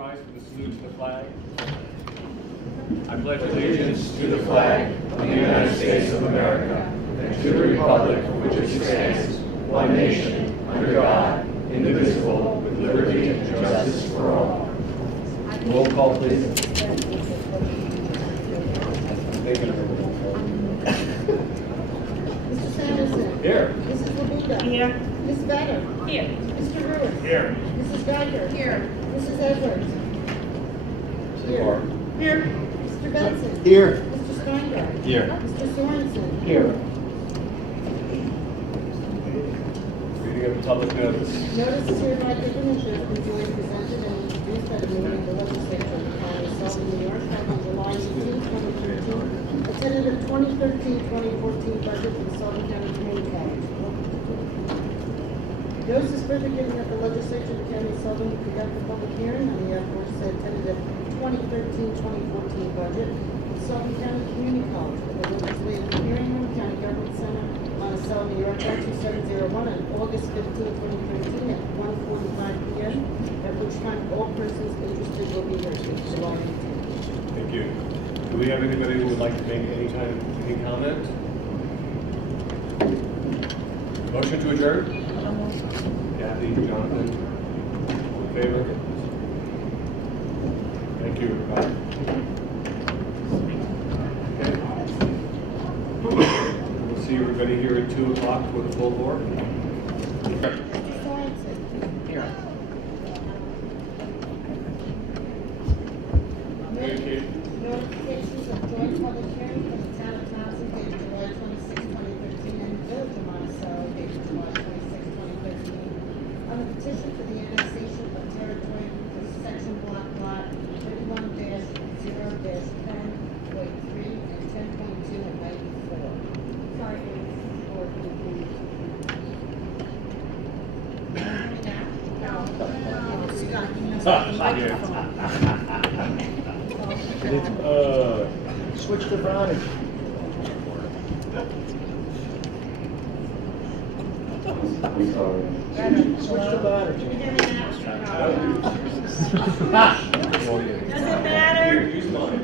rise for the salute to the flag. I pledge Allegiance to the flag of the United States of America and to the republic for which it stands, one nation, under God, indivisible, with liberty and justice for all. Roll call, please. Mr. Sanderson. Here. Mrs. Labuda. Here. Ms. Vedder. Here. Mr. Ruiz. Here. Mrs. Geiger. Here. Mrs. Edwards. Here. Here. Mr. Benson. Here. Mr. Steingart. Here. Mr. Sorensen. Here. Reading of the public notice. Notice is hereby given and should be duly presented and introduced at a meeting of the Legislature of the County of Sullivan, New York, held on July 18, 2013, a tentative 2013-2014 budget for the Sullivan County Community College. Notice is further given that the Legislature of the County of Sullivan will conduct a public hearing on the aforesaid tentative 2013-2014 budget for the Sullivan County Community College at the Legislative Hearing Room, County Government Center, Monticello, New York, 12701 on August 15, 2013 at 1:45 p.m., at which time all persons interested will be heard. July 18. Thank you. Do we have anybody who would like to make any comment? Motion to adjourn? Kathy, Jonathan, all in favor? Thank you, everybody. Okay. We'll see everybody here at 2 o'clock with a full board. Mr. Sorensen. Here. Notifications of joint public hearing for the town of Thompson dated July 26, 2013, and the village of Monticello dated July 26, 2013, on the petition for the annexation of territory for section block lot 31-0-10.3 and 10.2 and 94. Sorry, Switch to Ronnie. Switch to Bonner. Does it matter? Here, use mine.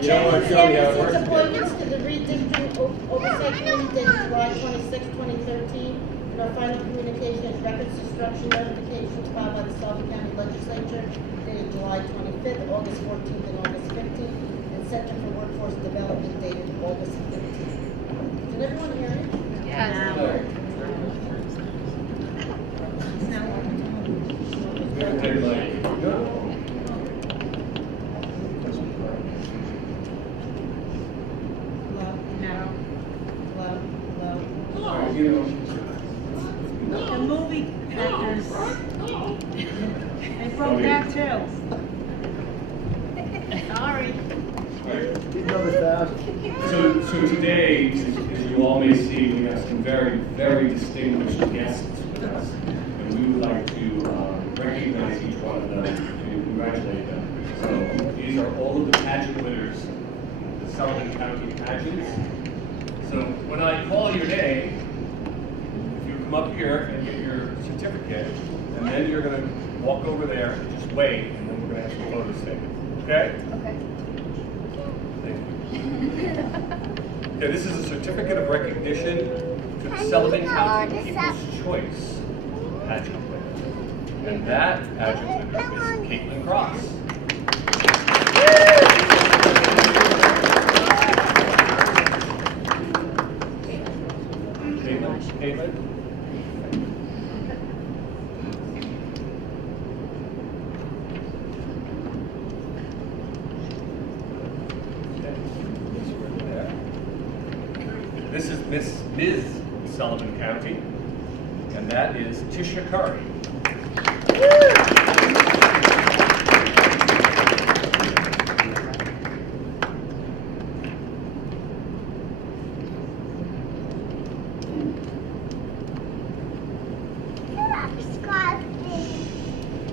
You don't want to show me how it works. Citizens' appointments to the redistricting oversight committee dated July 26, 2013. And our final communication is records destruction notifications filed by the Sullivan County Legislature dated July 25th, August 14th, and August 15th, and Center for Workforce Development dated August 15th. Did everyone hear it? Yes. The movie actors, they broke that too. Sorry. Another 1,000. So today, as you all may see, we have some very, very distinguished guests with us, and we would like to recognize each one of them and congratulate them. So these are all of the pageant winners, the Sullivan County pageants. So when I call your name, if you come up here and get your certificate, and then you're going to walk over there and just wait, and then we're going to have some photos taken. Okay? Okay. Okay, this is a certificate of recognition to the Sullivan County People's Choice pageant winner. And that pageant winner is Caitlin Cross. Caitlin? This is Ms. Sullivan County, and that is Tisha Curry.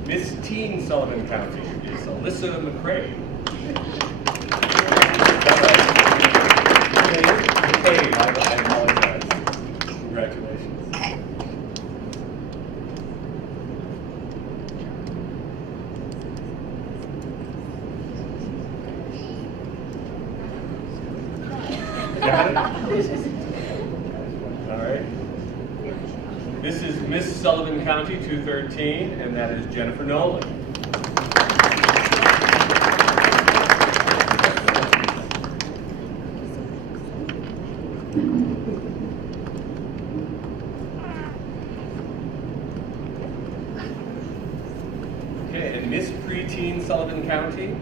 Miss Teen Sullivan County is Alyssa McCrae. I apologize. Congratulations. All right. This is Miss Sullivan County 213, and that is Jennifer Nolan. Okay, and Miss Preteen Sullivan County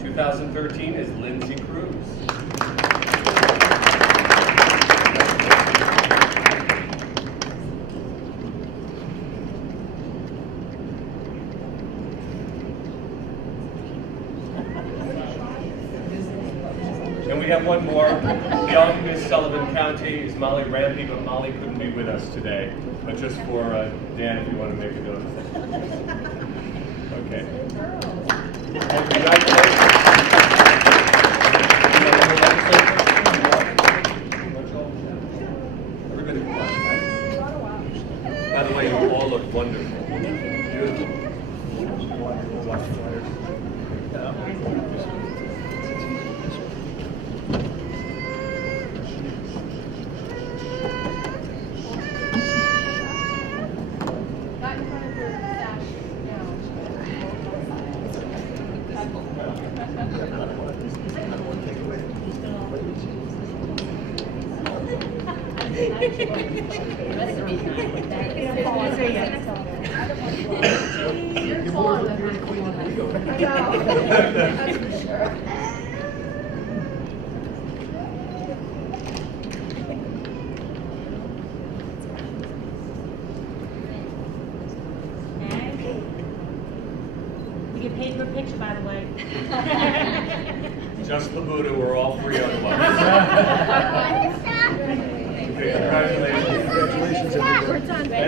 2013 is Lindsay Cruz. And we have one more. Young Miss Sullivan County is Molly Rampy, but Molly couldn't be with us today. But just for Dan, if you want to make a note. Okay. And congratulations. Everybody quiet. By the way, you all look wonderful. Beautiful. We get paid for a picture, by the way. Just the Buddha, we're all free otherwise. Okay, congratulations. Congratulations, everybody. We're done. Thank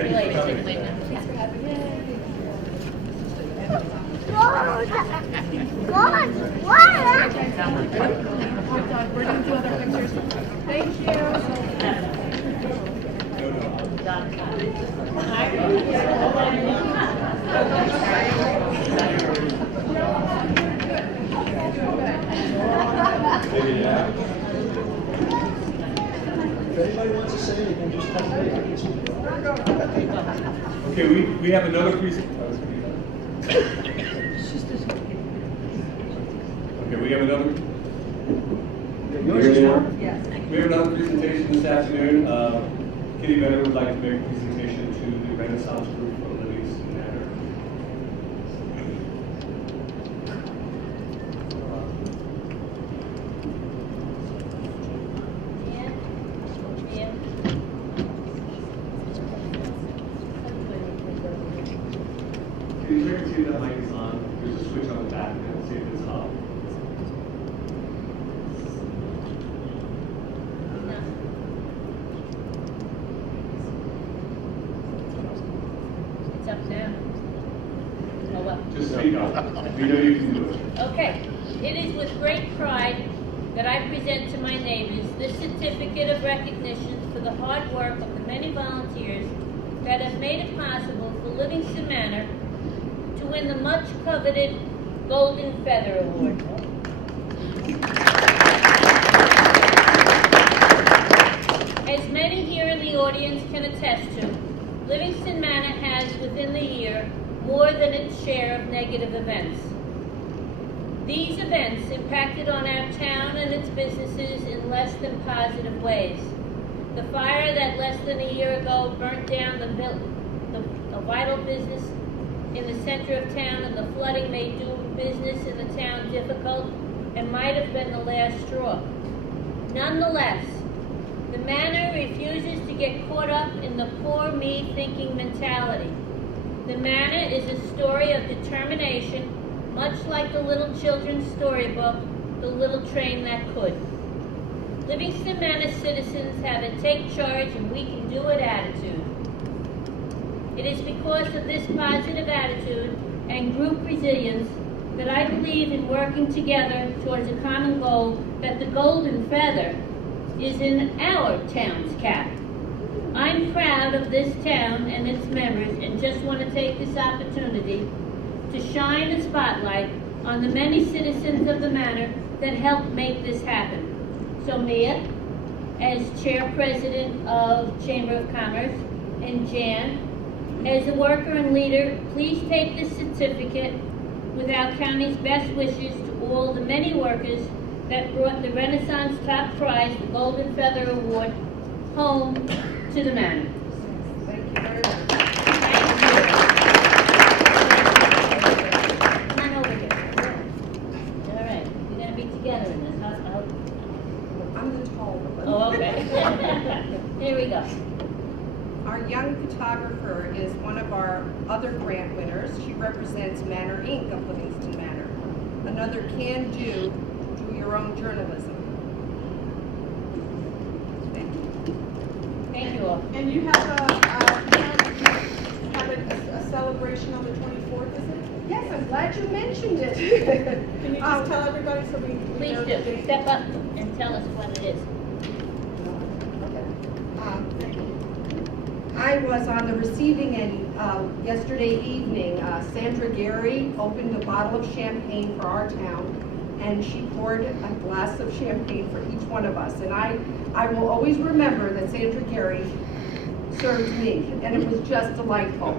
you for coming. We're going to do other pictures. Thank you. If anybody wants to say anything, just touch base. Okay, we have another presentation. Okay, we have another. Yours is more? We have another presentation this afternoon. Kitty Benner would like to make a presentation to the Renaissance Group of Livingston Manor. Can you check and see if that mic is on? There's a switch on the back and see if it's on. It's up now. Oh, well. Just speak up. We know you can do it. Okay. It is with great pride that I present to my neighbors this certificate of recognition for the hard work of the many volunteers that have made it possible for Livingston Manor to win the much-coveted Golden Feather Award. As many here in the audience can attest to, Livingston Manor has, within the year, more than its share of negative events. These events impacted on our town and its businesses in less than positive ways. The fire that less than a year ago burnt down a vital business in the center of town, and the flooding made doing business in the town difficult and might have been the last straw. Nonetheless, the manor refuses to get caught up in the poor me thinking mentality. The manor is a story of determination, much like the little children's storybook, The Little Train That Could. Livingston Manor citizens have a take charge and we can do it attitude. It is because of this positive attitude and group resilience that I believe in working together towards a common goal that the Golden Feather is in our town's cap. I'm proud of this town and its members and just want to take this opportunity to shine a spotlight on the many citizens of the manor that helped make this happen. So Mia, as chairpresident of Chamber of Commerce. And Jan, as a worker and leader, please take this certificate with our county's best wishes to all the many workers that brought the Renaissance top prize, the Golden Feather Award, home to the manor. Thank you very much. Come on over here. All right, we're gonna be together in this, huh? I'm the tall one. Oh, okay. Here we go. Our young photographer is one of our other grant winners. She represents Manor Inc. of Livingston Manor. Another can-do, do-your-own journalism. Thank you. Thank you all. And you have a celebration on the 24th, is it? Yes, I'm glad you mentioned it. Can you just tell everybody so we Please know the do, date? step up and tell us what it is. Thank you. I was on the receiving end yesterday evening. Sandra Gary opened a bottle of champagne for our town, and she poured a glass of champagne for each one of us. And I will always remember that Sandra Gary served me, and it was just delightful.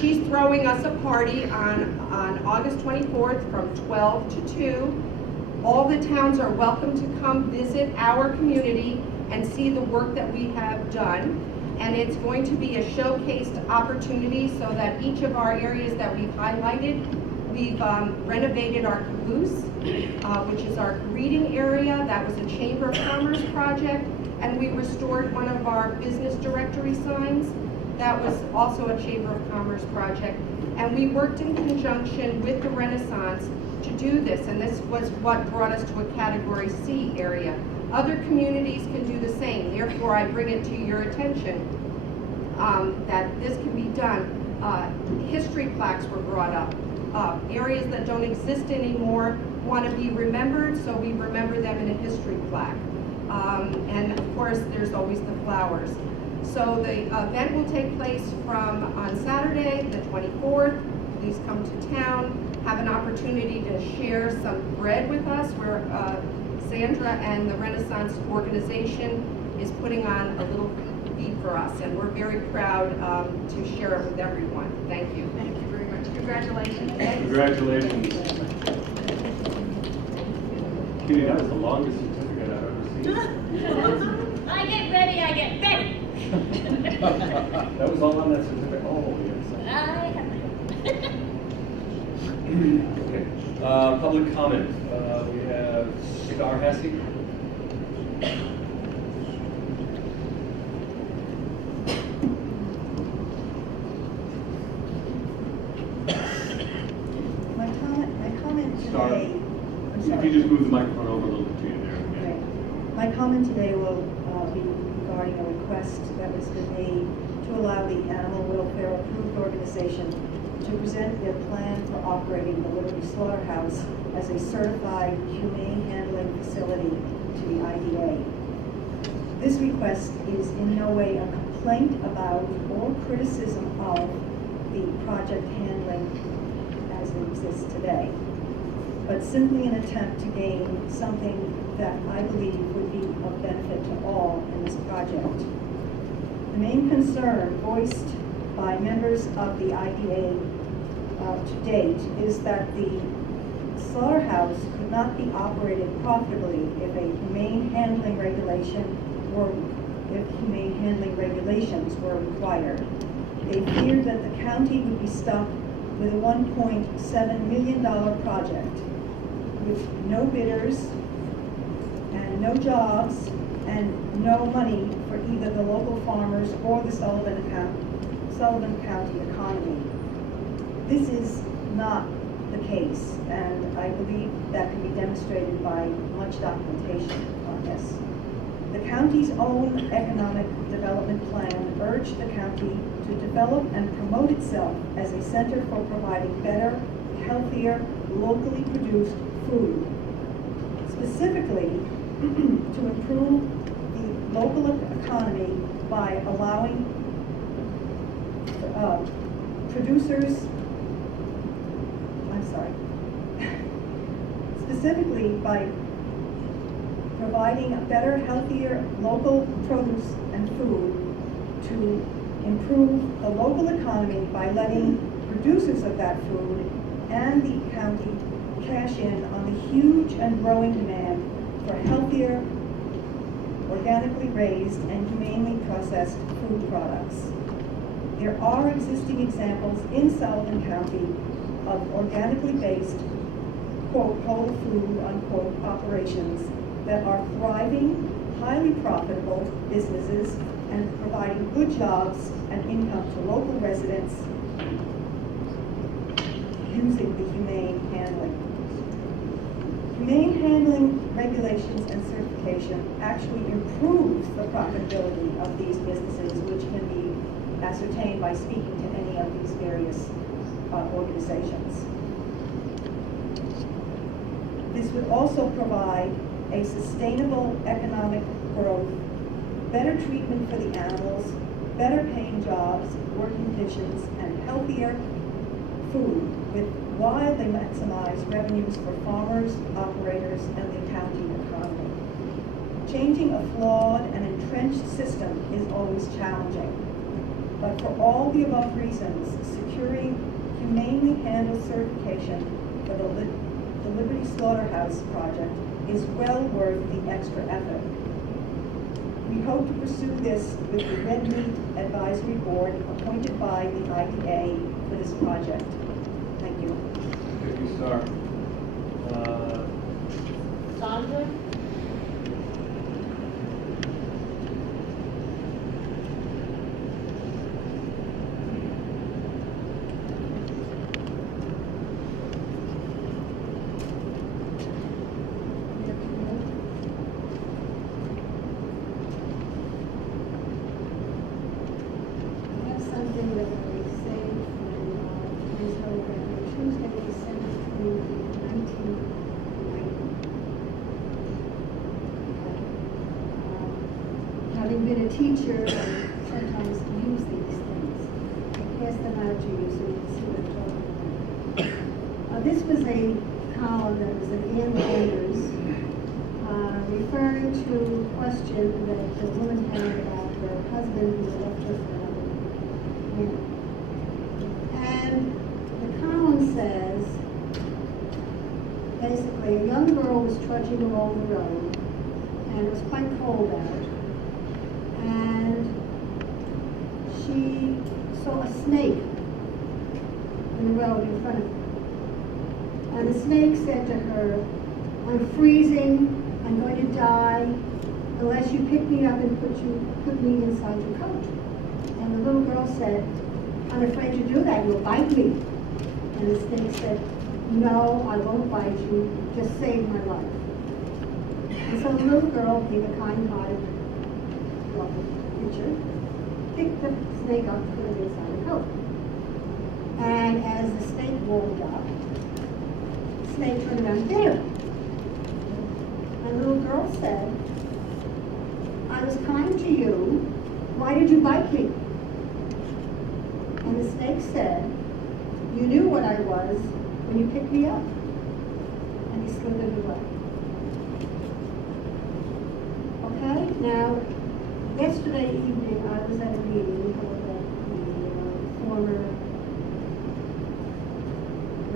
She's throwing us a party on August 24th from 12 to 2. All the towns are welcome to come visit our community and see the work that we have done. And it's going to be a showcased opportunity so that each of our areas that we've highlighted, we've renovated our caboose, which is our greeting area. That was a Chamber of Commerce project. And we restored one of our business directory signs. That was also a Chamber of Commerce project. And we worked in conjunction with the Renaissance to do this. And this was what brought us to a Category C area. Other communities can do the same. Therefore, I bring it to your attention that this can be done. History plaques were brought up. Areas that don't exist anymore want to be remembered, so we remember them in a history plaque. And of course, there's always the flowers. So the event will take place on Saturday, the 24th. Please come to town, have an opportunity to share some bread with us. Where Sandra and the Renaissance organization is putting on a little feast for us, and we're very proud to share it with everyone. Thank you. Thank you very much. Congratulations. Congratulations. Kitty, that was the longest certificate I've ever seen. I get ready, I get ready. That was all on that certificate? Oh, yes. I have Okay, public comment. We have Star Hesse. My comment Star. today. I'm If sorry. you just move the microphone over a little bit to you there. Okay. My comment today will be regarding a request that has been made to allow the Animal Welfare Approved Organization to present their plan for operating the Liberty Slaughterhouse as a certified humane handling facility to the IDA. This request is in no way a complaint about or criticism of the project handling as it exists today, but simply an attempt to gain something that I believe would be of benefit to all in this project. The main concern voiced by members of the IDA to date is that the slaughterhouse could not be operated profitably if humane handling regulations were required. They feared that the county would be stuck with a $1.7 million project with no bidders and no jobs and no money for either the local farmers or the Sullivan County economy. This is not the case, and I believe that can be demonstrated by much documentation on this. The county's own economic development plan urged the county to develop and promote itself as a center for providing better, healthier, locally produced food. Specifically, to improve the local economy by allowing specifically by providing a better, healthier local produce and food to improve the local economy by letting producers of that food and the county cash in on the huge and growing demand for healthier, organically raised and humanely processed food products. There are existing examples in Sullivan County of organically based, quote, whole food, unquote, operations that are thriving, highly profitable businesses and providing good jobs and income to local residents using the humane handling. Humane handling regulations and certification actually improves the profitability of these businesses, which can be ascertained by speaking to any of these various organizations. This would also provide a sustainable economic growth, better treatment for the animals, better paying jobs, working conditions, and healthier food with widely maximized revenues for farmers, operators, and the county economy. Changing a flawed and entrenched system is always challenging, but for all the above reasons, securing humanely handled certification for the Liberty Slaughterhouse project is well worth the extra effort. We hope to pursue this with the Red Meat Advisory Board appointed by the IDA for this project. Thank you. Thank you, Star. Sandra? I have something that I saved from Ms. Hogan on Tuesday, December 1990. Having been a teacher, I sometimes use these things. I pass them out to you so you can see what I'm talking about. This was a column that was at Ann Landers, referring to a question that the woman had about her husband who left her for another man. And the column says, basically, a young girl was trudging along the road, and it was quite cold out, and she saw a snake in the road in front of her. And the snake said to her, "I'm freezing, I'm going to die, unless you pick me up and put me inside your coat." And the little girl said, "I'm afraid to do that, you'll bite me." And the snake said, "No, I won't bite you, just save my life." And so the little girl, being a kind-hearted, lovely creature, picked the snake up and put it inside her coat. And as the snake warmed up, the snake turned around and bit her. And the little girl said, "I was kind to you, why did you bite me?" And the snake said, "You knew what I was when you picked me up." And he slithered away. Okay, now, yesterday evening I was at a meeting held at the former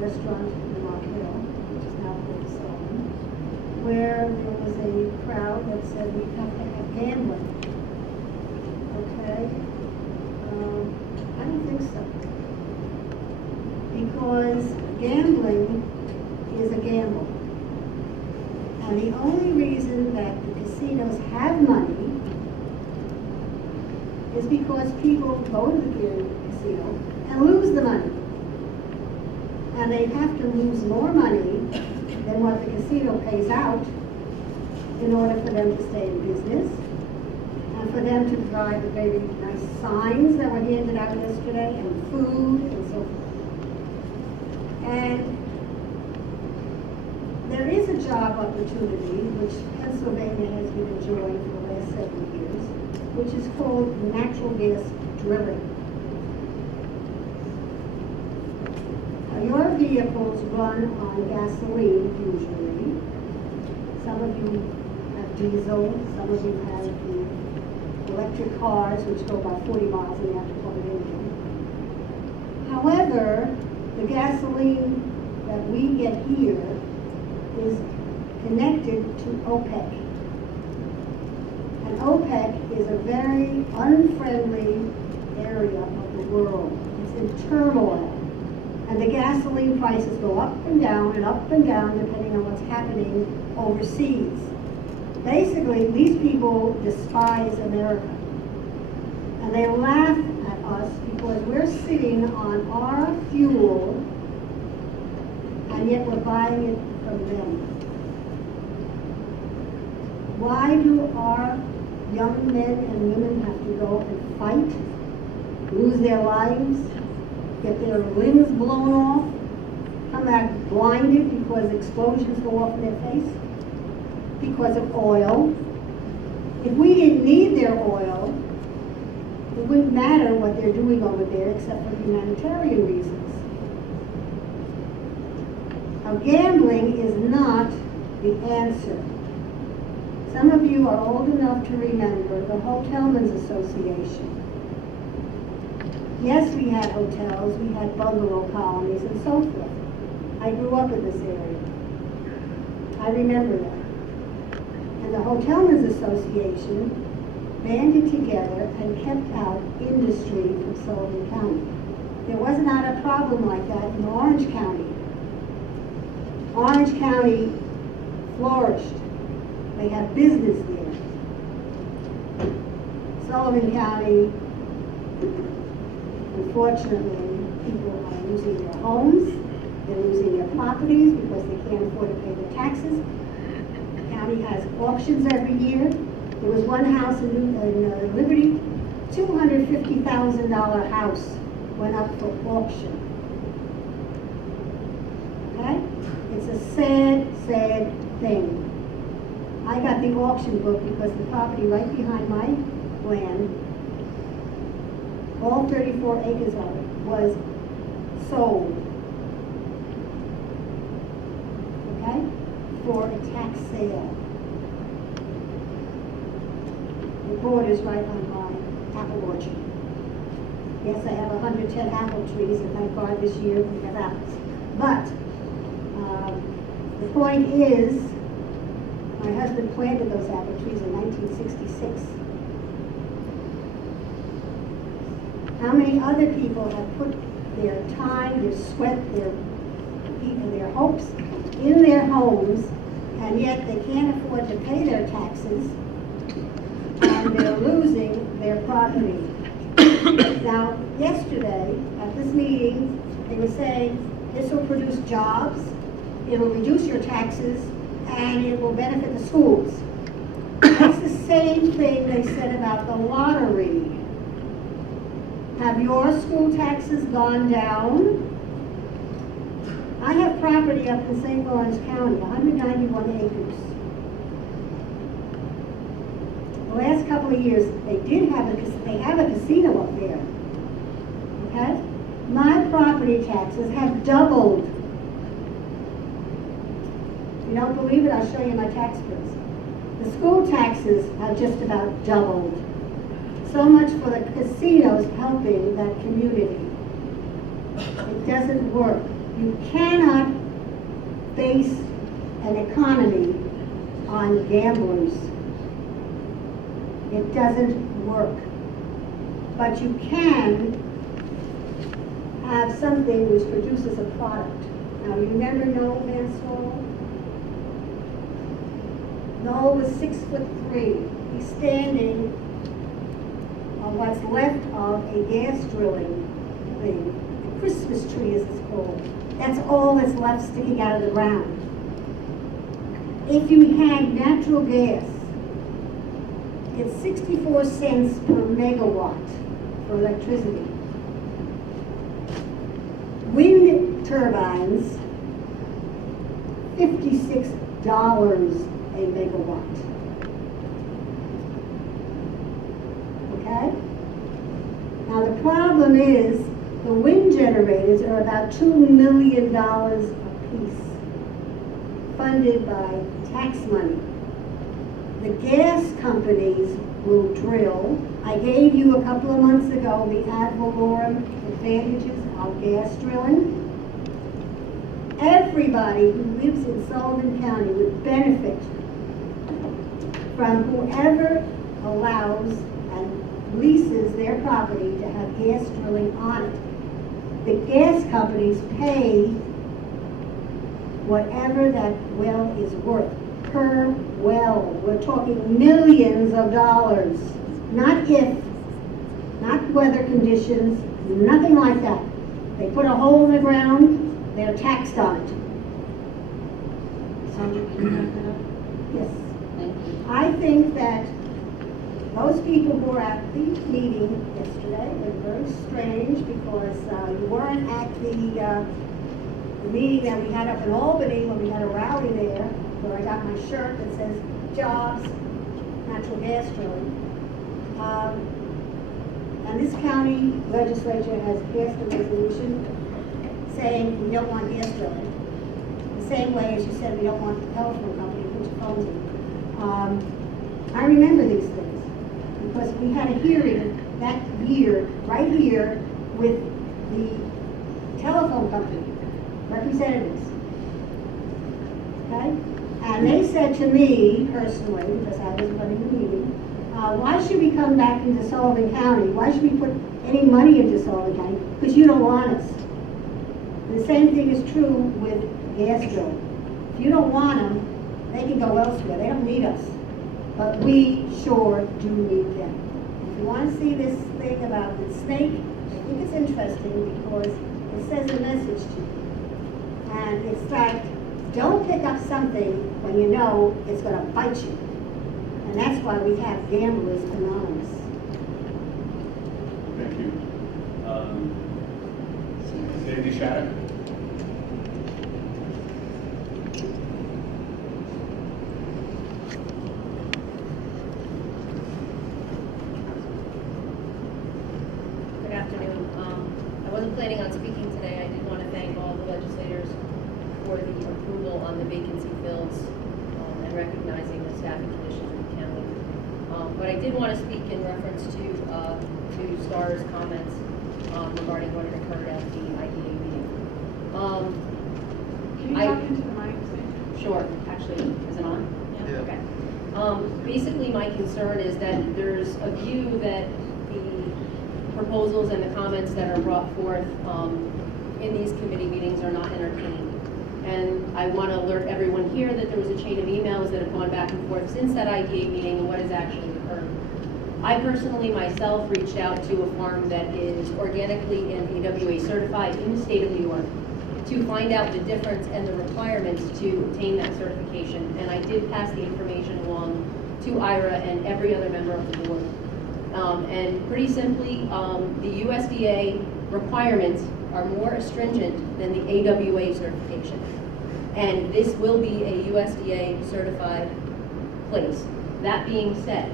restaurant in Rock Hill, which is now called Sullivan, where there was a crowd that said we have to have gambling. Okay? I don't think so. Because gambling is a gamble. And the only reason that the casinos have money is because people go to the casino and lose the money. And they have to lose more money than what the casino pays out in order for them to stay in business, and for them to provide the very nice signs that were handed out yesterday, and food, and so forth. And there is a job opportunity, which Pennsylvania has been enjoying for the last 7 years, which is called natural gas drilling. Your vehicles run on gasoline usually. Some of you have diesel, some of you have the electric cars, which go about 40 miles and you have to plug it in. However, the gasoline that we get here is connected to OPEC. And OPEC is a very unfriendly area of the world. It's in turmoil. And the gasoline prices go up and down depending on what's happening overseas. Basically, these people despise America. And they laugh at us because we're sitting on our fuel and yet we're buying it from them. Why do our young men and women have to go and fight, lose their lives, get their limbs blown off, come back blinded because explosions go off in their face? Because of oil. If we didn't need their oil, it wouldn't matter what they're doing over there except for humanitarian reasons. Now, gambling is not the answer. Some of you are old enough to remember the Hotelmen's Association. Yes, we had hotels, we had bungalow colonies and so forth. I grew up in this area. I remember that. And the Hotelmen's Association banded together and kept out industry from Sullivan County. There was not a problem like that in Orange County. Orange County flourished. They have business there. Sullivan County, unfortunately, people are losing their homes, they're losing their properties because they can't afford to pay their taxes. The county has auctions every year. There was one house in Liberty, $250,000 house went up for auction. Okay? It's a sad, sad thing. I got the auction book because the property right behind my land, all 34 acres of it, was sold. Okay? For a tax sale. The border's right on my apple orchard. Yes, I have 110 apple trees, and thank God this year we have apples. But the point is, my husband planted those apple trees in 1966. How many other people have put their time, their sweat, their hopes in their homes, and yet they can't afford to pay their taxes, and they're losing their property. Now, yesterday, at this meeting, they were saying, this will produce jobs, it'll reduce your taxes, and it will benefit the schools. That's the same thing they said about the lottery. Have your school taxes gone down? I have property up in St. Lawrence County, 191 acres. The last couple of years, they have a casino up there. Okay? My property taxes have doubled. If you don't believe it, I'll show you my tax bills. The school taxes have just about doubled. So much for the casinos helping that community. It doesn't work. You cannot base an economy on gamblers. It doesn't work. But you can have something which produces a product. Now, you remember Noel Van Sol? Noel was 6'3". He's standing on what's left of a gas drilling thing. A Christmas tree, as it's called. That's all that's left sticking out of the ground. If you had natural gas, it's 64 cents per megawatt for electricity. Wind turbines, $56 a megawatt. Okay? Now the problem is the wind generators are about $2 million a piece, funded by tax money. the gas companies will drill. I gave you a couple of months ago the ad valorem advantages of gas drilling. Everybody who lives in Sullivan County would benefit from whoever allows and leases their property to have gas drilling on it. The gas companies pay whatever that well is worth per well. We're talking millions of dollars. Not if, not weather conditions, nothing like that. They put a hole in the ground, they're taxed on it. Sandra, can you back that up? Yes. Thank you. I think that those people who were at the meeting yesterday were very strange because you weren't at the meeting that we had up in Albany when we had a rally there, where I got my shirt that says jobs, natural gas drilling. And this county legislature has passed a resolution saying we don't want gas drilling. The same way as you said we don't want the telephone company to put your phones in. I remember these things because we had a hearing that year, right here, with the telephone company representatives. Okay? And they said to me personally, because I was running the meeting, why should we come back into Sullivan County? Why should we put any money into Sullivan County? Because you don't want us. And the same thing is true with gas drilling. If you don't want them, they can go elsewhere. They don't need us. But we sure do need them. If you want to see this thing about the snake, I think it's interesting because it says a message to you. And it's like, don't pick up something when you know it's going to bite you. And that's why we have Gamblers Anonymous. Thank you. Sandy Shattuck? Good afternoon. I wasn't planning on speaking today. I did want to thank all the legislators for the approval on the vacancy fills and recognizing the staffing conditions in the county. But I did want to speak in reference to Star's comments regarding what had occurred at the IDA meeting. Can you talk into the mic, please? Sure. Actually, is it on? Yeah. Okay. Basically, my concern is that there's a view that the proposals and the comments that are brought forth in these committee meetings are not entertained. And I want to alert everyone here that there was a chain of emails that have gone back and forth since that IDA meeting and what has actually occurred. I personally myself reached out to a farm that is organically and AWA certified in the state of New York to find out the difference and the requirements to obtain that certification. And I did pass the information along to Ira and every other member of the board. And pretty simply, the USDA requirements are more stringent than the AWA certification. And this will be a USDA certified place. That being said,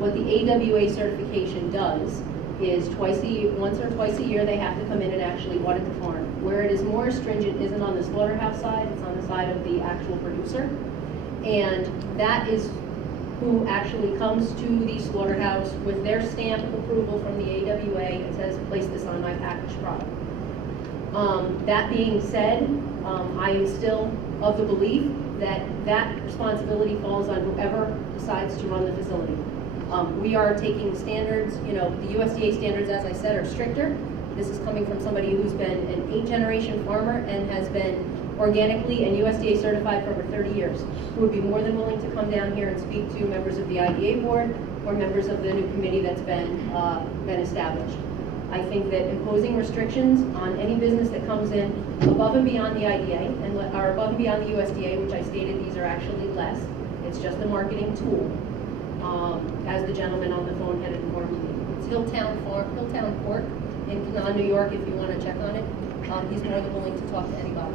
what the AWA certification does is once or twice a year, they have to come in and actually audit the farm. Where it is more stringent isn't on the slaughterhouse side, it's on the side of the actual producer. And that is who actually comes to the slaughterhouse with their stamp of approval from the AWA and says, place this on my packaged product. That being said, I am still of the belief that that responsibility falls on whoever decides to run the facility. We are taking standards, the USDA standards, as I said, are stricter. This is coming from somebody who's been an 8th-generation farmer and has been organically and USDA certified for over 30 years, who would be more than willing to come down here and speak to members of the IDA board or members of the new committee that's been established. I think that imposing restrictions on any business that comes in above and beyond the IDA and are above and beyond the USDA, which I stated these are actually less, it's just a marketing tool, as the gentleman on the phone had informed me. It's Hilltown Court in Canaan, New York, if you want to check on it. He's more than willing to talk to anybody.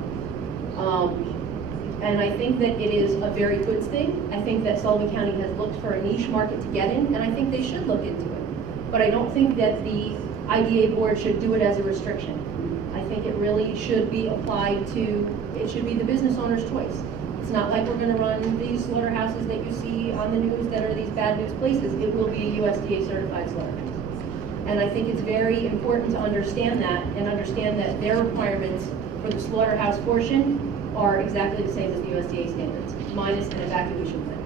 And I think that it is a very good thing. I think that Sullivan County has looked for a niche market to get in, and I think they should look into it. But I don't think that the IDA board should do it as a restriction. I think it really should be applied to, it should be the business owner's choice. It's not like we're gonna run these slaughterhouses that you see on the news that are these bad news places. It will be a USDA certified slaughterhouse. And I think it's very important to understand that and understand that their requirements for the slaughterhouse portion are exactly the same as the USDA standards, minus an evacuation plan,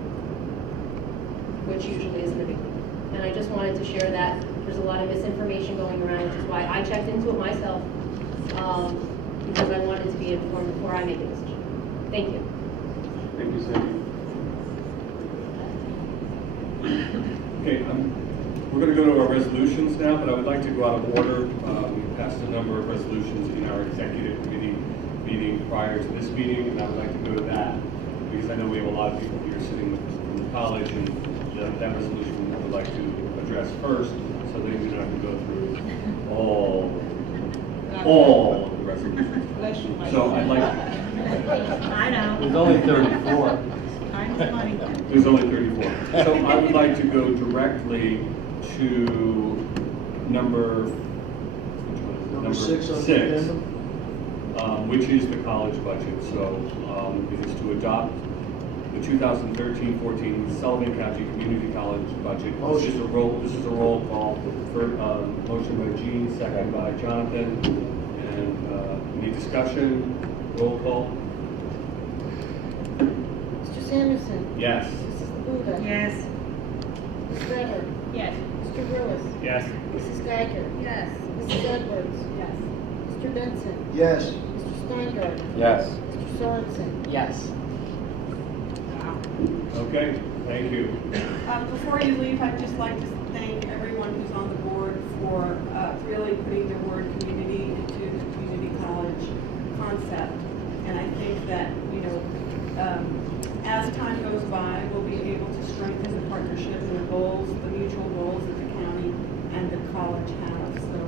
which usually isn't a big deal. And I just wanted to share that. There's a lot of misinformation going around, which is why I checked into it myself, because I wanted to be informed before I make a decision. Thank you. Thank you, Sandy. Okay, we're going to go to our resolutions now, but I would like to go out of order. We passed a number of resolutions in our executive committee meeting prior to this meeting, and I would like to go to that because I know we have a lot of people here sitting from the college, and that resolution I would like to address first, so that we don't have to go through all of the resolutions. So I'd like. I know. There's only 34. Time's money. There's only 34. So I would like to go directly to number Six on the six, agenda. which is the college budget. So it is to adopt the 2013-14 Sullivan County Community College budget. This is a roll call. Motion by Jean, second by Jonathan. And any discussion? Roll call. Mr. Sanderson? Yes. Mrs. Labuda? Yes. Ms. Greger? Yes. Mr. Lewis? Yes. Mrs. Geiger? Yes. Mrs. Edwards? Yes. Mr. Benson? Yes. Mr. Steingart? Yes. Mr. Sorensen? Yes. Okay, thank you. Before you leave, I'd just like to thank everyone who's on the board for really putting the word community into the community college concept. And I think that, as time goes by, we'll be able to strengthen the partnership and the goals, the mutual goals that the county and the college have. So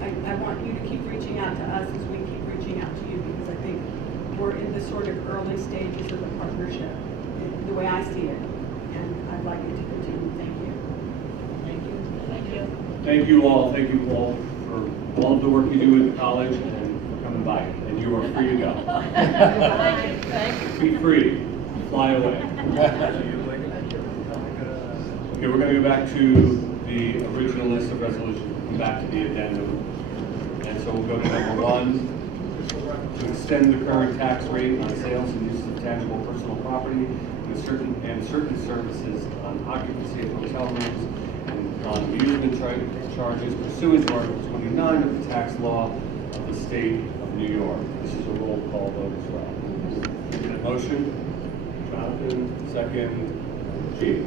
I want you to keep reaching out to us as we keep reaching out to you, because I think we're in the sort of early stages of the partnership, the way I see it. And I'd like it to continue. Thank you. Thank you. Thank you. Thank you all for all of the work you do at the college and for coming by. And you are free to go. Thank you. Thank you. Be free. Fly away. Okay, we're going to go back to the original list of resolutions. We'll come back to the addendum. And so we'll go to number 1, to extend the current tax rate on sales and use of tangible personal property and certain services on occupancy of hotel rooms and on amusement charges pursuant to Article 29 of the tax law of the state of New York. This is a roll call vote as well. Get a motion? Jonathan, second. Jean.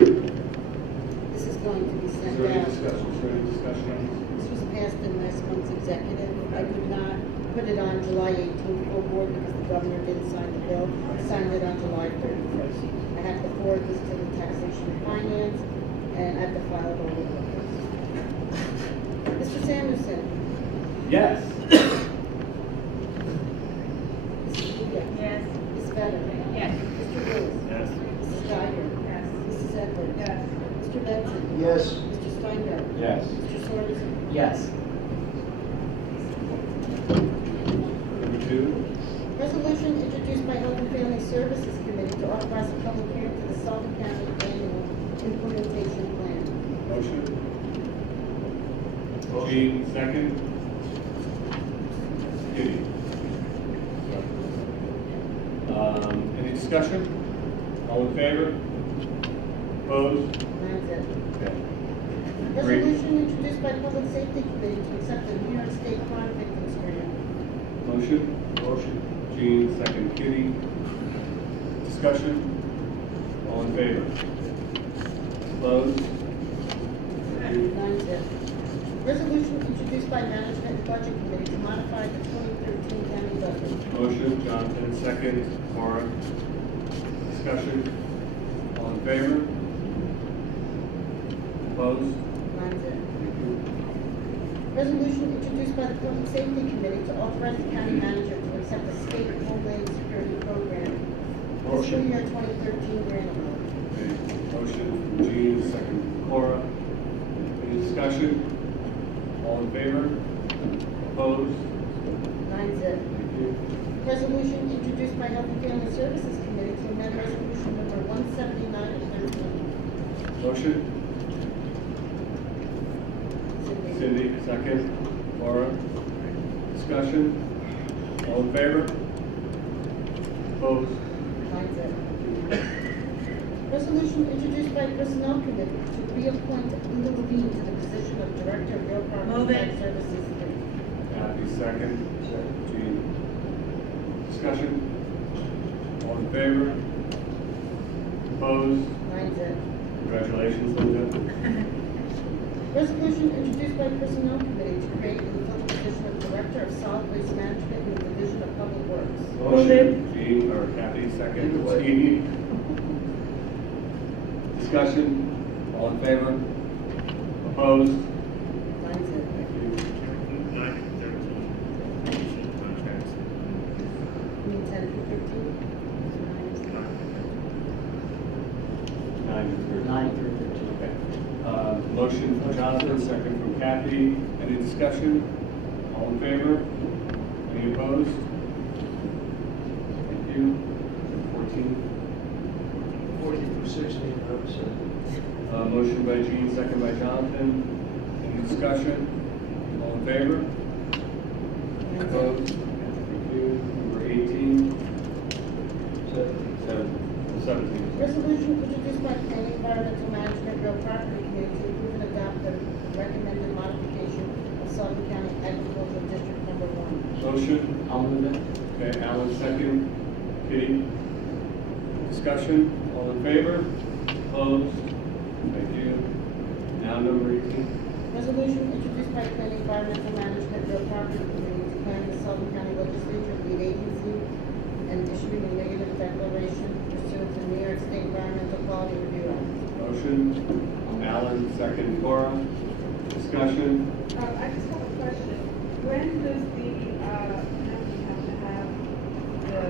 This is going to be Is sent there any out. discussion? This was passed in last month's executive. I could not put it on July 18th full board because the governor didn't sign the bill. He signed it on July 31st. I have to forward this to the taxation and finance, and I have to file it all over the place. Mr. Sanderson? Yes. Mrs. Luda? Yes. Ms. Vedder? Yes. Mr. Lewis? Yes. Mrs. Geiger? Yes. Mrs. Edwards? Yes. Mr. Benson? Yes. Mr. Steingart? Yes. Mr. Sorensen? Yes. Number 2. Resolution introduced by Health and Family Services Committee to authorize a public hearing for the Sullivan County Annual Implementation Plan. Motion. Jean, second. Kitty. Any discussion? All in favor? Opposed? That's it. Okay. Great. Resolution introduced by Public Safety Committee to accept the New York State Crime Victims Grant. Motion? Motion. Jean, second. Kitty. Discussion? All in favor? Opposed? Thank you. That's it. Resolution introduced by Management and Budget Committee to modify the 2013 county budget. Motion, Jonathan, second. Maura. Discussion? All in favor? Opposed? That's it. Thank you. Resolution introduced by the Public Safety Committee to authorize the county manager to accept the State Homeland Security Program fiscal year 2013 grant amount. Okay. Motion from Jean, second from Cora. Any discussion? All in favor? Opposed? 9-0. Resolution introduced by Health and Family Services Committee to amend resolution number 179 of 13. Motion? Cindy. Cindy, second. Laura? Discussion? All in favor? Opposed? 9-0. Resolution introduced by Personnel Committee to reappoint Linda Levine to the position of Director of Real Property Move it. Tax Services. Kathy, second. Jean. Discussion? All in favor? Opposed? 9-0. Congratulations, Linda. Resolution introduced by Personnel Committee to create and fill the position of Director of Solid Waste Management in the Division of Public Works. Motion, Jean, or Kathy, second. Jean. Discussion? All in favor? Opposed? 9-0. Thank you. 9 and 13. Contracts. You mean 10 through 15? 9 through 13. 9 through 13. Okay. Motion from Jonathan, second from Kathy. Any discussion? All in favor? Any opposed? Thank you. 14. 14 through 16, sir. Motion by Jean, second by Jonathan. Any discussion? All in favor? Opposed? Thank you. Number 18. 17. Resolution introduced by Planning, Environmental Management, Real Property Committee to approve and adopt the recommended modification of Sullivan County Agricultural District Number 1. Motion? I'll move it. Okay, Alan, second. Kitty? Discussion? All in favor? Opposed? Thank you. Now number 18. Resolution introduced by Planning, Environmental Management, Real Property Committee declaring the Sullivan County Legislature lead agency and issuing a negative declaration pursuant to New York State Environmental Quality Review Act. Motion? Alan, second. Cora? Discussion? I just have a question. When does the county have to have the,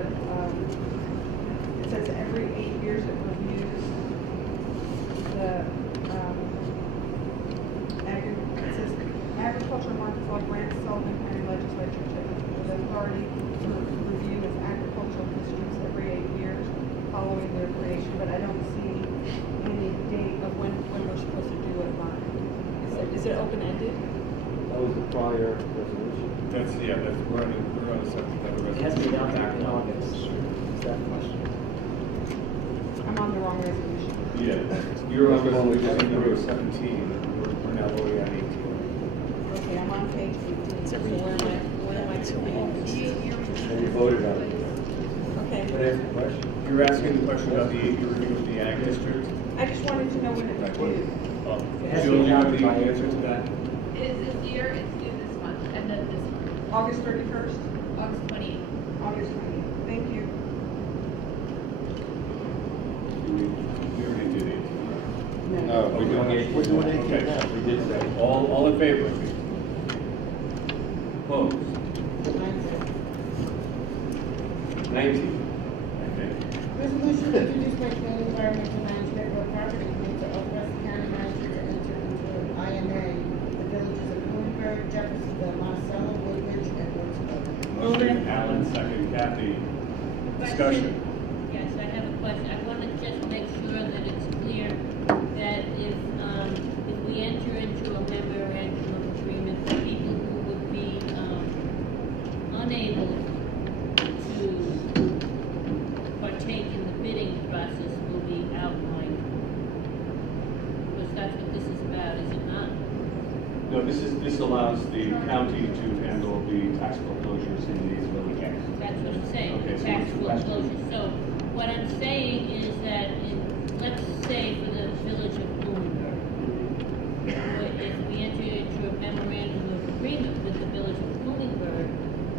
it says every 8 years it reviews the, it says agricultural markets law grants Sullivan County Legislature to the authority to review its agricultural districts every 8 years following their creation, but I don't see any date of when we're supposed to do it by. Is it open-ended? That was the prior resolution. That's, yeah, that's, we're on a subject of the It has to be done resolution. back in August. Is that the question? I'm on the wrong resolution. Yeah, you're on resolution number 17. We're now voting on 18. Okay, I'm on page 15. So where am I to? And you voted on it. Okay. Can I ask a question? You're asking the question about the 8-year review of the ag district? I just wanted to know when it was due. has to Jill, be you have done the by answer to that? It is this year, it's due this month, and then this month, August 31st? August 28th. August 20th. Thank you. We already did 18. No, we're doing 18. We're doing 18 Okay. now. We did that. All in favor? Opposed? 9-0. 19. Okay. Resolution introduced by Planning, Environmental Management, Real Property Committee to authorize the county manager to enter into an INA with the villages of Bloomberg, Jeffersonville, Monticello, Woodbridge, and Woodsboro. Motion, Alan, second. Kathy. Discussion? Yes, I have a question. I want to just make sure that it's clear that if we enter into a memorandum of agreement, the people who would be unable to partake in the bidding process will be outlined. Because that's what this is about, is it not? No, this allows the county to handle the tax foreclosures in these village areas. That's what I'm saying, Okay, the so tax it's- foreclosure. So what I'm saying is that let's say for the village of Bloomberg, if we enter into a memorandum of agreement with the village of Bloomberg,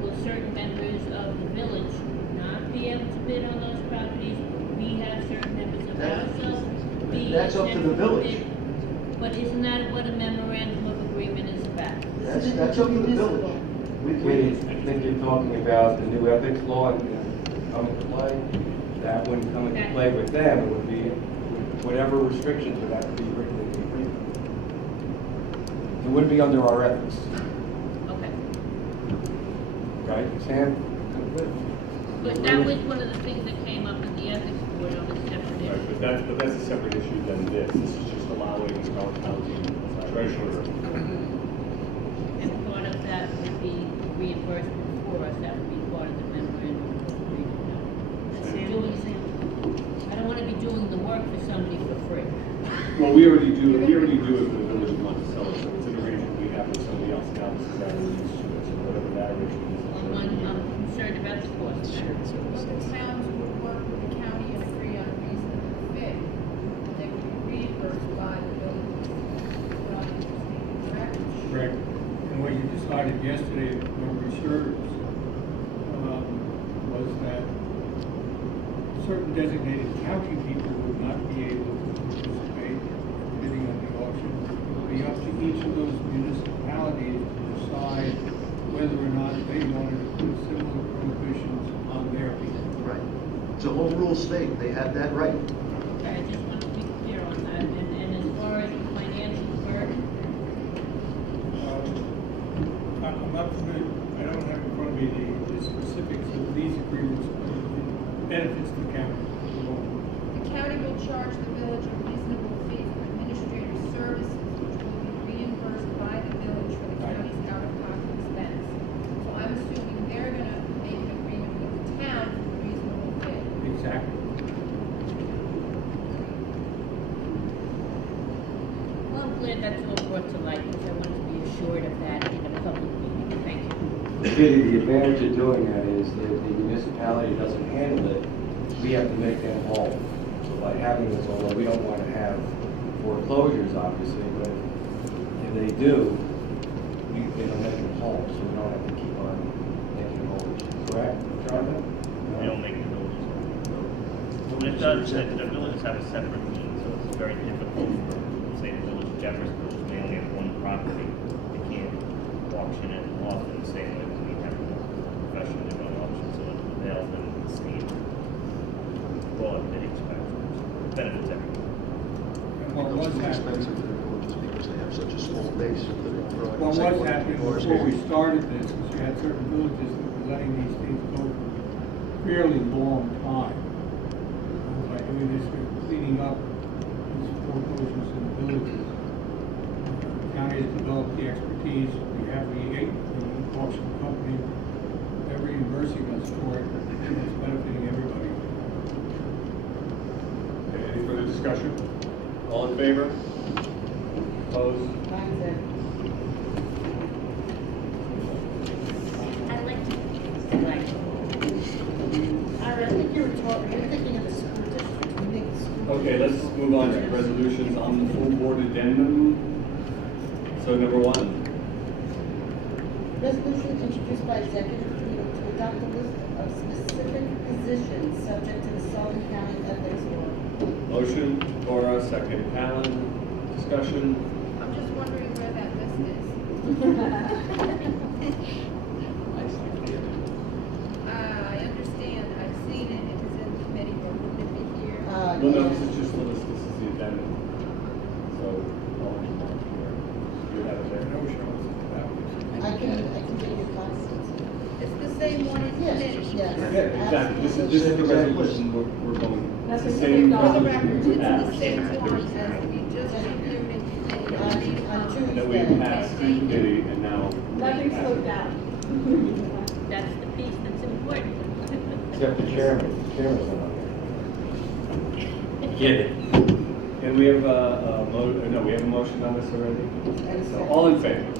will certain members of the village not be able to bid on those properties? We have certain members of ourselves be That's up to exempt the from village. bid. But isn't that what a memorandum of agreement is about? That's up to the village. I think you're talking about the new ethics law and come into play. That wouldn't come into play with them. It would be whatever restrictions would have to be written in the agreement. It wouldn't be under our ethics. Okay. right, Sam? But that was one of the things that came up in the ethics board on a separate Right, issue. but that's a separate issue than this. This is just allowing our county treasurer. And part of that would be reimbursement for us, that would be part of the memorandum of agreement. I don't wanna be doing the work for somebody for free. Well, we already do it for the village of Monticello, so it's an arrangement we have with somebody else now, this is our release to it, so whatever that arrangement is. I'm concerned about the cost. But the towns would work with the county and agree on a reasonable fee. They would be reimbursed by the village. Correct? Correct. And what you decided yesterday, if memory serves, was that certain designated county people would not be able to participate in bidding on the auction. It would be up to each of those municipalities to decide whether or not they wanted to put similar prohibitions on their people. Right. It's a home rule state, they have that right. Okay, I just want to be clear on that, and as far as the financial burden, I'm not familiar, I don't have in front of me the specifics of these agreements, but it benefits the county. The county will charge the village a reasonable fee for administrative services, which will be reimbursed by the village for the county's out-of-pocket expense. So I'm assuming they're gonna make an agreement with the town for a reasonable fee. Exactly. well, I'm glad that's all brought to light, because I want to be assured of that in a public meeting. Thank you. The advantage of doing that is that if the municipality doesn't handle it, we have to make them whole. So by having this, although we don't want to have foreclosures, obviously, but if they do, they don't make them whole, so we don't have to keep on making whole. Correct, Jonathan? We don't make the villages. What it does is that the villages have a separate lien, so it's very difficult for, say, the village of Jefferson, which may only have one property. They can't auction it off in the same way as we have professionally run auctions, so it avails them of the same broad bidding spectrum. It benefits everyone. And what It's was too happening, expensive for the villages because they have such a small base. what was happening before we started this, is you had certain villages that were letting these things go for a fairly long time. And by doing this, we're cleaning up these foreclosures in the villages. The county has developed the expertise, we have the auction company, they're reimbursing us for it, and it's benefiting everybody. Okay, any further discussion? All in favor? Opposed? Mine's it. I'd like to, I think you're thinking of the school district. We think the school. Okay, let's move on to resolutions on the full board addendum. So number one, Resolution introduced by executive committee to adopt a list of specific positions subject to the Sullivan County Ethics Law. motion, Cora, second, Alan, discussion. I'm just wondering where that list is. I understand, I've seen it, it is in the committee, but wouldn't it be here? Well, no, this is just the list, this is the addendum. So, you have it there. No shows. I can give you copies. It's the same one as Yes, committee. yes. Yeah, exactly, this is the resolution we're going. That's it's the For same the resolution record, we it's passed. the same one as we just reviewed in committee. On Tuesday. That we passed through committee and now. Nothing slowed down. that's the piece that's important. Except the chairman's not on there. Get it. And we have we have a motion on this already? So, all in favor?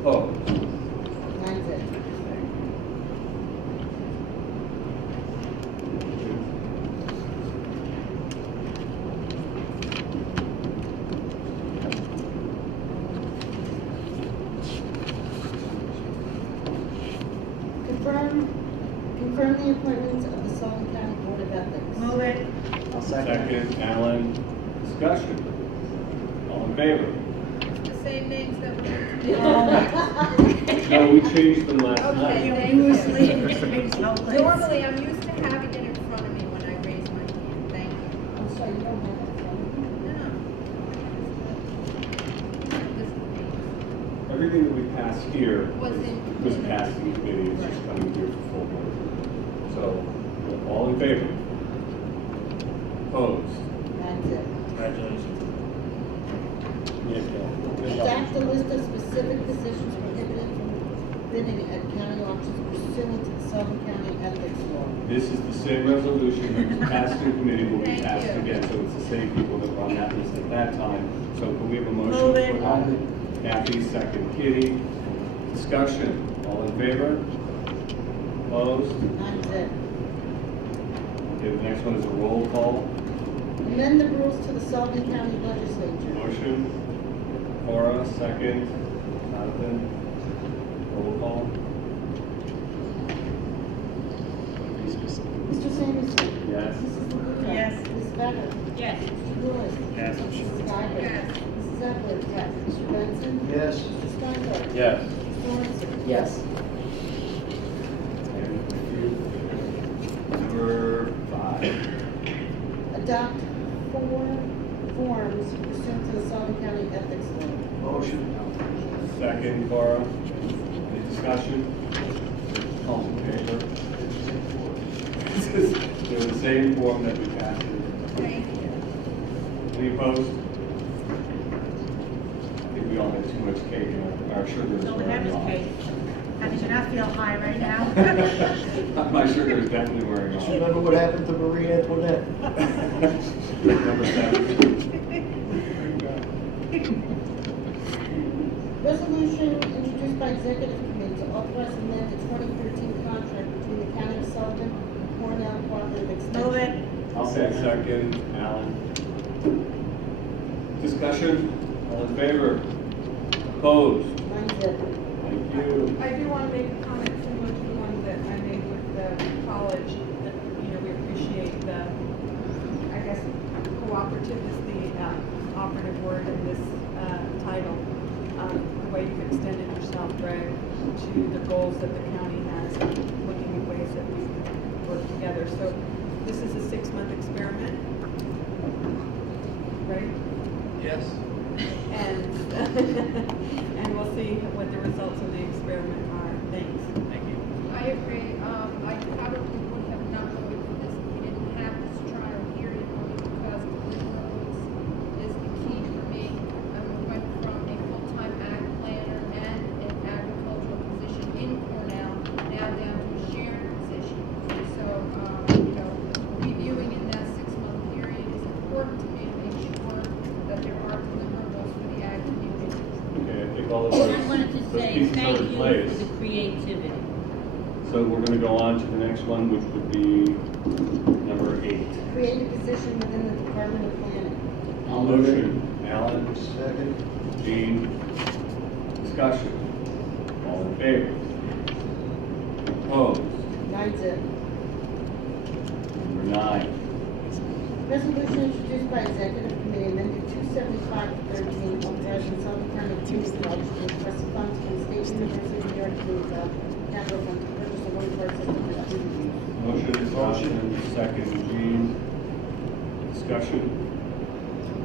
Opposed? Mine's it. Confirm the appointments of the Sullivan County Board of Ethics. Move it. I'll second. Second, Alan, discussion. All in favor? It's the same names that were in committee. No, we changed them last Okay, night. thank You you. usually, Normally, I'm used to having it in front of me when I raise my hand, thank you. I'm sorry, you don't have that. No. Everything that we pass here Was was passed in committee, it's just coming here for full board. So, all in favor? Opposed? That's it. Congratulations. Adopt a list of specific positions prohibited from bidding at county auctions pursuant to the Sullivan County Ethics Law. This is the same resolution that was passed in committee, will be Thank passed you. again, so it's the same people that were on that list at that time. So can we have a motion? Move it. for that? Kathy, second. Kitty. Discussion. All in favor? Opposed? That's it. Okay, the next one is a roll call. Amend the rules to the Sullivan County Legislature. Motion. Cora, second. Jonathan. Roll call. Mr. Samuelson? Yes. Mrs. Lee? Yes. Ms. Becker? Yes. Mr. Lewis? Yes. Mrs. Geiger? Yes. Mrs. Epler? Yes. Mr. Benson? Yes. Mr. Steinberg? Yes. Mr. Sorensen? Yes. Number 5. Adopt 4 forms pursuant to the Sullivan County Ethics Law. Motion. Second, Cora. Any discussion? All in favor? They're the same form that we passed. Thank you. Any opposed? I think we all had too much cake and our sugar is So we have wearing this off. cake. How did you not feel high right now? My sugar is definitely wearing off. Remember what happened to Marie Antoinette? Number 7. Resolution introduced by Executive Committee to authorize amend the 2013 contract between the County of Sullivan and Cornell Cooperative Extension. Move it. I'll say second. Alan. Discussion? All in favor? Opposed? Mine's it. Thank you. I do want to make a comment similar to the one that I made with the college, that, you know, we appreciate the, I guess, cooperative is the operative word in this title. The way you've extended yourself, Greg, to the goals that the county has, looking at ways that we work together. So this is a 6-month experiment, right? Yes. And, and we'll see what the results of the experiment are. Thanks. Thank you. I agree. I probably would have not voted for this if we didn't have this trial period, only because deliverables is the key for me. We went from a full-time ag planner and an agricultural position in Cornell, now down to a shared position. So, you know, reviewing in that 6-month period is important to me to make sure that there are deliverables for the ag community. Okay, I think all of And I wanted to those say pieces are thank in you place. for the creativity. So we're going to go on to the next one, which would be number 8. Create a position within the Department of Planning. Motion. Alan. Second. Gene. Discussion. All in favor? Opposed? Mine's it. Number 9. Resolution introduced by Executive Committee amended 275-13, authorizing Sullivan County Community College to request funds from State University of New York to capital fund to purchase a wastewater system for student use. Motion is Jonathan, second Gene. Discussion.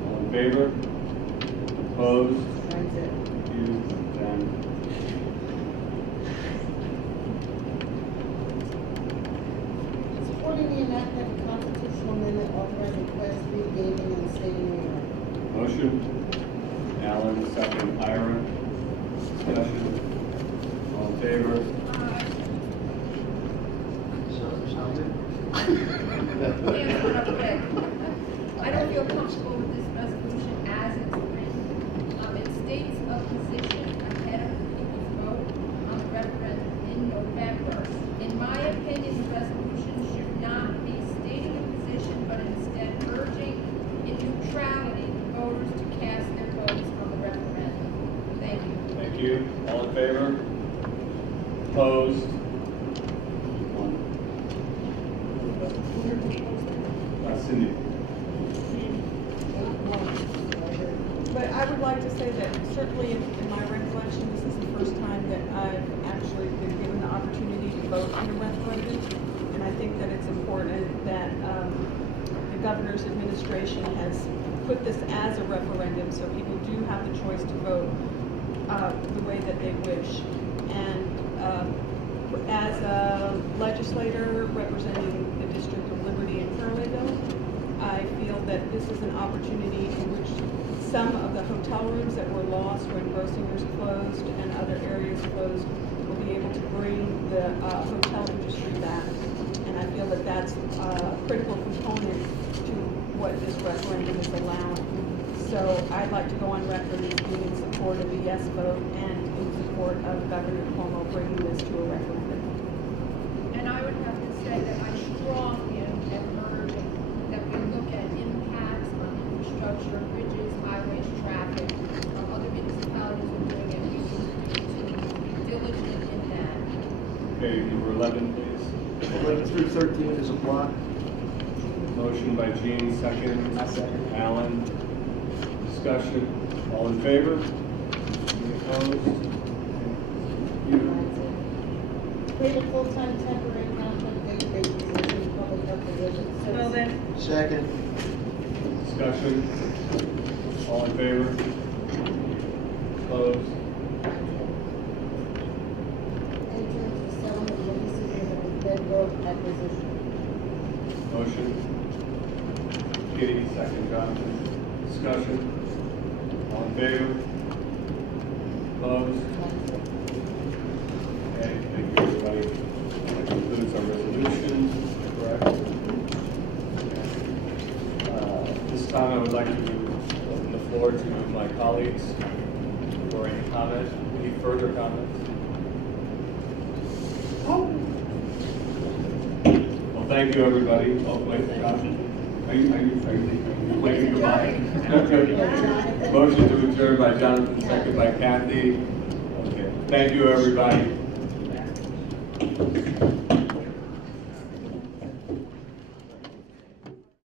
All in favor? Opposed? Mine's it. Thank you. Then Supporting the enactment of constitutional amendment authorizing Class 3 gaming in the state of New York. motion. Alan, second Ira. Discussion. All in favor? Sound good? Hands went up quick. I don't feel comfortable with this resolution as it's written. It states a position ahead of the people's vote on the referendum in November. In my opinion, the resolution should not be stating a position, but instead urging in neutrality the voters to cast their votes on the referendum. Thank you. Thank you. All in favor? Opposed? One. Cindy. But I would like to say that certainly in my recollection, this is the first time that I've actually been given the opportunity to vote in a referendum. And I think that it's important that the governor's administration has put this as a referendum, so people do have the choice to vote the way that they wish. And as a legislator representing the District of Liberty and Curleyville, I feel that this is an opportunity in which some of the hotel rooms that were lost when Grossinger's closed and other areas closed will be able to bring the hotel industry back. And I feel that that's a critical component to what this referendum is allowing. So I'd like to go on record as being in support of a yes vote and in support of Governor Cuomo bringing this to a referendum. And I would have to say that I strongly am urging that we look at impacts on infrastructure, bridges, highways, traffic. Other municipalities are doing it. We need to be diligent in that. Okay, number 11, please. 11 through 13 is a block. Motion by Gene, second. Alan. Discussion. All in favor? Any opposed? Thank you. Create a full-time temporary contract database in the public health division. Sullivan. Second. Discussion. All in favor? Opposed? Enter into a settlement with leases and bedrock acquisition. Motion. Kitty, second. Jonathan. Discussion. All in favor? Opposed? Okay, thank you, everybody. That concludes our resolutions, correct? This time I would like to open the floor to my colleagues for any comment, any further comments. Well, thank you, everybody. Oh, wait, John. Are you waving goodbye? Motion to adjourn by Jonathan, second by Kathy. Okay, thank you, everybody.